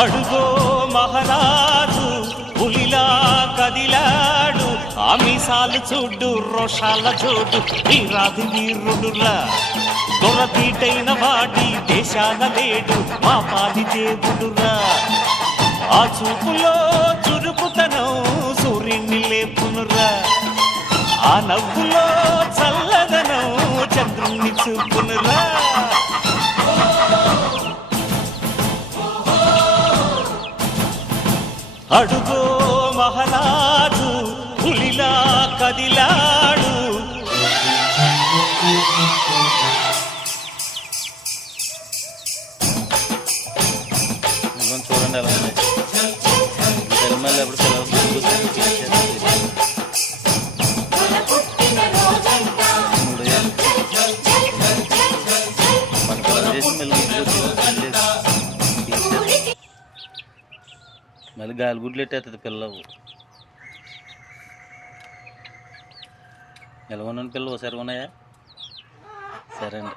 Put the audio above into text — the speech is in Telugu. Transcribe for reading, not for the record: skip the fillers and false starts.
అడుగో మహారాజు పులిలా కదిలాడు, ఆ మీసాలు చూడు రోషాల చూడు, వీరాది వీరుడురా. దొరతీటైన వాడి దేశాన లేడు, మా పాది దేవుడురా. ఆ చూపులో చురుకుతనం సూర్యుని లేపునురా, ఆ నవ్వులో చల్లదనం చంద్రుణ్ణి చూపునురా. అడుగో మహారాజు పులిలా కదిలాడు. చూడండి ఎలా ఉంది సినిమాలు ఎప్పుడు మళ్ళీ గాలి గుడ్లు ఎట్టేస్తుంది పిల్లవు. ఎలా ఉన్నాను పిల్లలు? ఒకసారి ఉన్నాయా? సరే అండి.